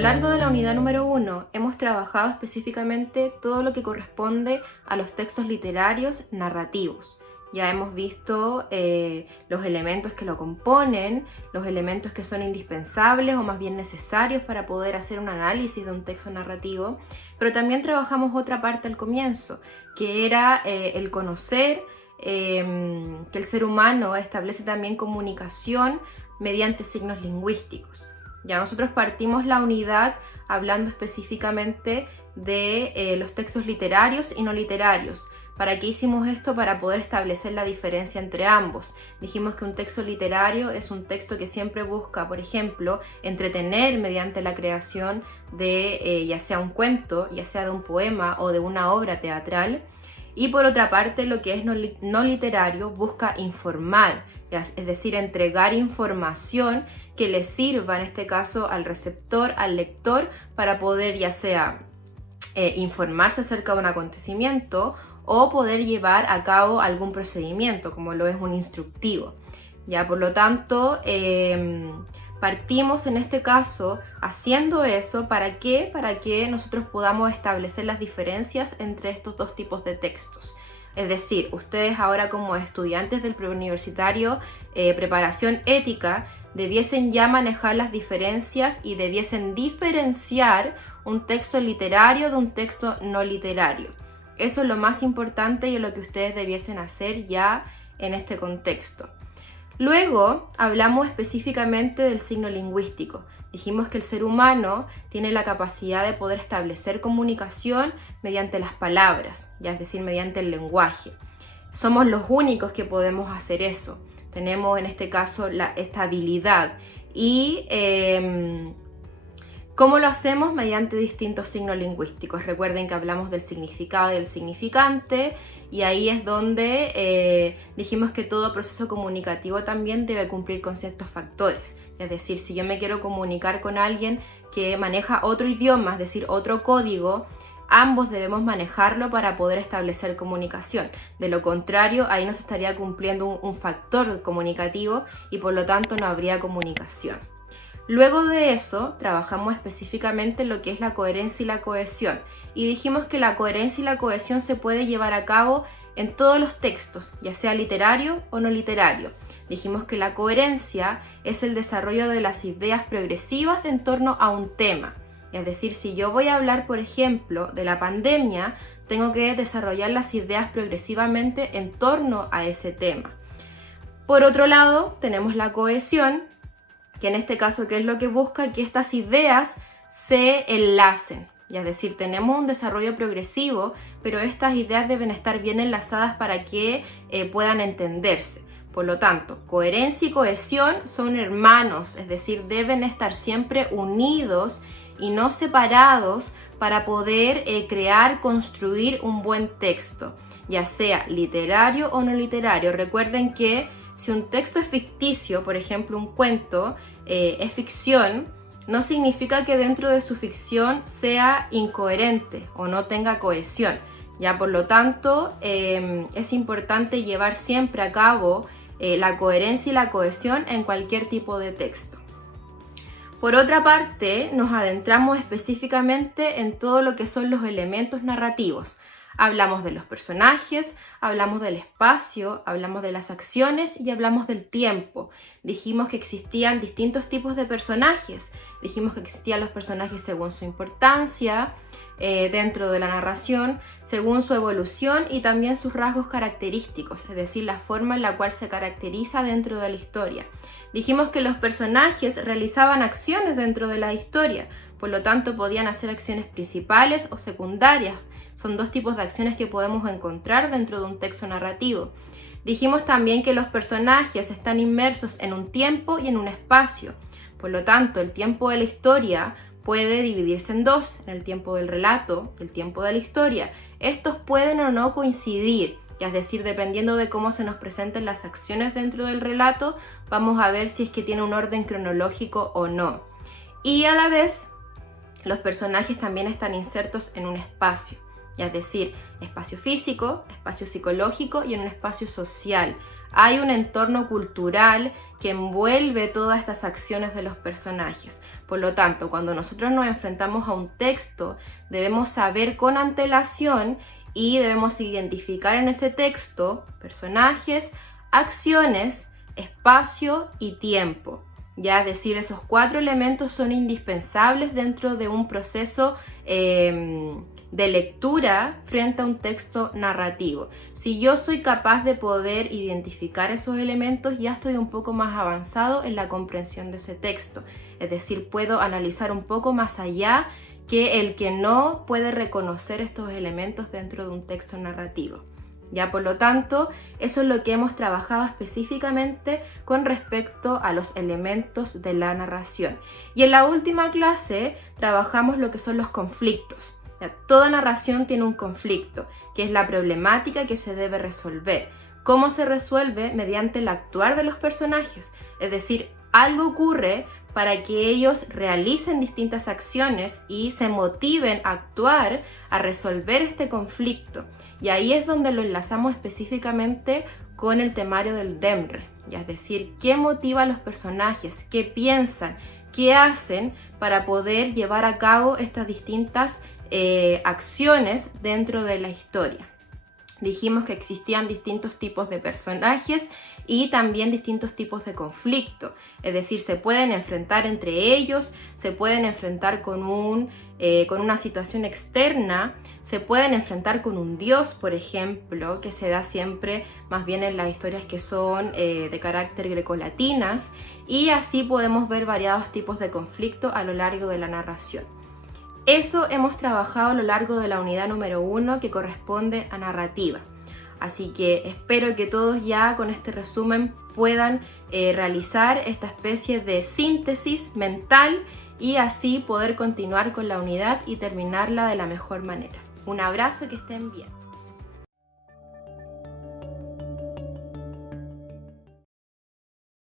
largo de la unidad número 1 hemos trabajado específicamente todo lo que corresponde a los textos literarios narrativos. Ya hemos visto los elementos que lo componen, los elementos que son indispensables o más bien necesarios para poder hacer un análisis de un texto narrativo, pero también trabajamos otra parte al comienzo, que era el conocer que el ser humano establece también comunicación mediante signos lingüísticos. Ya nosotros partimos la unidad hablando específicamente de los textos literarios y no literarios. ¿Para qué hicimos esto? Para poder establecer la diferencia entre ambos. Dijimos que un texto literario es un texto que siempre busca, por ejemplo, entretener mediante la creación de ya sea un cuento, ya sea de un poema o de una obra teatral. Y por otra parte, lo que es no literario busca informar, es decir, entregar información que le sirva, en este caso, al receptor, al lector, para poder ya sea informarse acerca de un acontecimiento o poder llevar a cabo algún procedimiento, como lo es un instructivo. Ya, por lo tanto, partimos en este caso haciendo eso. ¿Para qué? Para que nosotros podamos establecer las diferencias entre estos dos tipos de textos. Es decir, ustedes ahora como estudiantes del preuniversitario preparación ética debiesen ya manejar las diferencias y debiesen diferenciar un texto literario de un texto no literario. Eso es lo más importante y es lo que ustedes debiesen hacer ya en este contexto. Luego hablamos específicamente del signo lingüístico. Dijimos que el ser humano tiene la capacidad de poder establecer comunicación mediante las palabras, ya es decir, mediante el lenguaje. Somos los únicos que podemos hacer eso. Tenemos en este caso esta habilidad. Y ¿cómo lo hacemos? Mediante distintos signos lingüísticos. Recuerden que hablamos del significado y del significante, y ahí es donde dijimos que todo proceso comunicativo también debe cumplir con ciertos factores. Es decir, si yo me quiero comunicar con alguien que maneja otro idioma, es decir, otro código, ambos debemos manejarlo para poder establecer comunicación. De lo contrario, ahí no se estaría cumpliendo un factor comunicativo y por lo tanto no habría comunicación. Luego de eso, trabajamos específicamente lo que es la coherencia y la cohesión. Y dijimos que la coherencia y la cohesión se puede llevar a cabo en todos los textos, ya sea literario o no literario. Dijimos que la coherencia es el desarrollo de las ideas progresivas en torno a un tema. Es decir, si yo voy a hablar, por ejemplo, de la pandemia, tengo que desarrollar las ideas progresivamente en torno a ese tema. Por otro lado, tenemos la cohesión, que en este caso, ¿qué es lo que busca? Que estas ideas se enlacen. Es decir, tenemos un desarrollo progresivo, pero estas ideas deben estar bien enlazadas para que puedan entenderse. Por lo tanto, coherencia y cohesión son hermanos, es decir, deben estar siempre unidos y no separados para poder crear, construir un buen texto, ya sea literario o no literario. Recuerden que si un texto es ficticio, por ejemplo un cuento, es ficción, no significa que dentro de su ficción sea incoherente o no tenga cohesión. Ya, por lo tanto, es importante llevar siempre a cabo la coherencia y la cohesión en cualquier tipo de texto. Por otra parte, nos adentramos específicamente en todo lo que son los elementos narrativos. Hablamos de los personajes, hablamos del espacio, hablamos de las acciones y hablamos del tiempo. Dijimos que existían distintos tipos de personajes. Dijimos que existían los personajes según su importancia dentro de la narración, según su evolución y también sus rasgos característicos, es decir, la forma en la cual se caracteriza dentro de la historia. Dijimos que los personajes realizaban acciones dentro de la historia, por lo tanto podían hacer acciones principales o secundarias. Son dos tipos de acciones que podemos encontrar dentro de un texto narrativo. Dijimos también que los personajes están inmersos en un tiempo y en un espacio. Por lo tanto, el tiempo de la historia puede dividirse en dos, en el tiempo del relato y el tiempo de la historia. Estos pueden o no coincidir, es decir, dependiendo de cómo se nos presenten las acciones dentro del relato, vamos a ver si es que tiene un orden cronológico o no. Y a la vez, los personajes también están insertos en un espacio. es decir, espacio físico, espacio psicológico y un espacio social. Hay un entorno cultural que envuelve todas estas acciones de los personajes. Por lo tanto, cuando nosotros nos enfrentamos a un texto, debemos saber con antelación y debemos identificar en ese texto personajes, acciones, espacio y tiempo. Ya, es decir, esos 4 elementos son indispensables dentro de un proceso de lectura frente a un texto narrativo. Si yo soy capaz de poder identificar esos elementos, ya estoy un poco más avanzado en la comprensión de ese texto. Es decir, puedo analizar un poco más allá que el que no puede reconocer estos elementos dentro de un texto narrativo. Ya, por lo tanto, eso es lo que hemos trabajado específicamente con respecto a los elementos de la narración. Y en la última clase trabajamos lo que son los conflictos. Toda narración tiene un conflicto, que es la problemática que se debe resolver. ¿Cómo se resuelve? Mediante el actuar de los personajes. Es decir, algo ocurre para que ellos realicen distintas acciones y se motiven a actuar, a resolver este conflicto. Y ahí es donde lo enlazamos específicamente con el temario del Demre. Es decir, qué motiva a los personajes, qué piensan, qué hacen para poder llevar a cabo estas distintas acciones dentro de la historia. Dijimos que existían distintos tipos de personajes y también distintos tipos de conflicto. Es decir, se pueden enfrentar entre ellos, se pueden enfrentar con una situación externa, se pueden enfrentar con un dios, por ejemplo, que se da siempre más bien en las historias que son de carácter grecolatinas, y así podemos ver variados tipos de conflicto a lo largo de la narración. Eso hemos trabajado a lo largo de la unidad número 1, que corresponde a narrativa. Así que espero que todos ya con este resumen puedan realizar esta especie de síntesis mental y así poder continuar con la unidad y terminarla de la mejor manera. Un abrazo, que estén bien.